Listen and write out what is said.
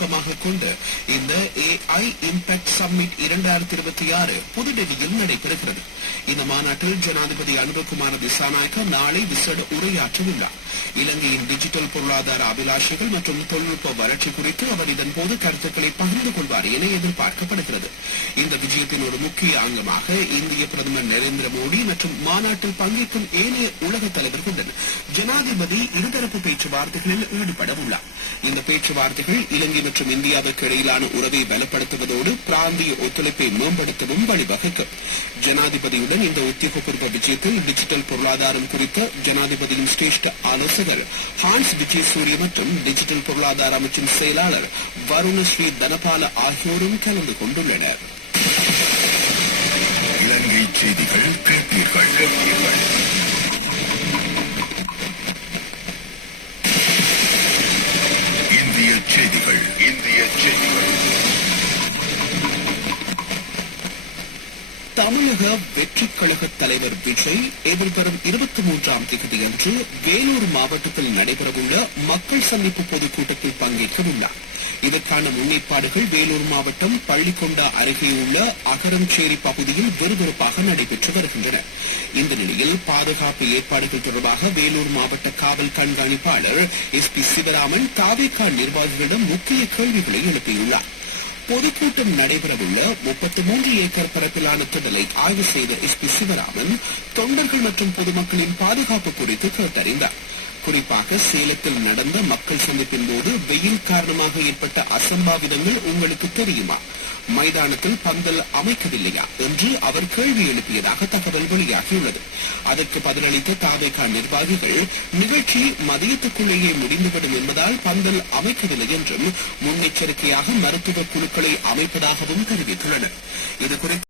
நோக்கமாக கொண்டு இந்த AI இம்பாக்ட் சம்மிட் 2026 புதுடெல்லியில் நடைபெறுகிறது. இந்த மாநாட்டில் ஜனாதிபதி அனுரகுமார திசாநாயக்க நாளை விசேட உரையாற்றவுள்ளார். இலங்கையின் டிஜிட்டல் பொருளாதார அபிலாஷைகள் மற்றும் தொழில்நுட்ப வளர்ச்சி குறித்து அவர் இதன்போது கருத்துக்களை பகிர்ந்து கொள்வார் என எதிர்பார்க்கப்படுகிறது. இந்த விஜயத்தின் ஒரு முக்கிய அங்கமாக இந்திய பிரதமர் நரேந்திர மோடி மற்றும் மாநாட்டில் பங்கேற்கும் ஏனைய உலக தலைவர்களுடன் ஜனாதிபதி இருதரப்பு பேச்சுவார்த்தைகளில் ஈடுபட உள்ளார். இந்த பேச்சுவார்த்தைகள் இலங்கை மற்றும் இந்தியாவுக்கு இடையிலான உறவை பலப்படுத்துவதோடு பிராந்திய ஒத்துழைப்பை மேம்படுத்தவும் வழிவகுக்கும். ஜனாதிபதியுடன் இந்த உத்தியோகபூர்வ விஜயத்தில் டிஜிட்டல் பொருளாதாரம் குறித்த ஜனாதிபதியின் சிரேஷ்ட ஆலோசகர் ஹான்ஸ் விஜயசூரிய மற்றும் டிஜிட்டல் பொருளாதார அமைச்சின் செயலாளர் வருண ஸ்ரீ தனபால ஆகியோரும் கலந்து கொண்டுள்ளனர். இலங்கை செய்திகள் கேட்டீர்கள். இந்திய செய்திகள். தமிழக வெற்றிக் கழக தலைவர் விஜய் எதிர்வரும் 23ஆம் தேதியன்று வேலூர் மாவட்டத்தில் நடைபெறவுள்ள மக்கள் சந்திப்பு பொதுக்கூட்டத்தில் பங்கேற்கவுள்ளார். இதற்கான முன்னேற்பாடுகள் வேலூர் மாவட்டம் பள்ளிக்கொண்டா அருகே உள்ள அகரஞ்சேரி பகுதியில் விறுவிறுப்பாக நடைபெற்று வருகின்றன. இந்த நிலையில் பாதுகாப்பு ஏற்பாடுகள் தொடர்பாக வேலூர் மாவட்ட காவல் கண்காணிப்பாளர் SP சிவராமன் தாவேகா நிர்வாகிகளிடம் முக்கிய கேள்விகளை எழுப்பியுள்ளார். பொதுக்கூட்டம் நடைபெறவுள்ள 33 ஏக்கர் பரப்பிலான திடலை ஆய்வு செய்த SP சிவராமன் தொண்டர்கள் மற்றும் பொதுமக்களின் பாதுகாப்பு குறித்து கேட்டறிந்தார். குறிப்பாக சேலத்தில் நடந்த மக்கள் சந்திப்பின் போது வெயில் காரணமாக ஏற்பட்ட அசம்பாவிதங்கள் உங்களுக்கு தெரியுமா? மைதானத்தில் பந்தல் அமைக்கவில்லையா என்று அவர் கேள்வி எழுப்பியதாக தகவல் வெளியாகியுள்ளது. அதற்கு பதிலளித்த தாவேகா நிர்வாகிகள் நிகழ்ச்சி மதியத்துக்குள்ளேயே முடிந்துவிடும் என்பதால் பந்தல் அமைக்கவில்லை என்றும் முன்னெச்சரிக்கையாக மருத்துவ குழுக்களை அமைப்பதாகவும் தெரிவித்துள்ளனர். இதுகுறித்து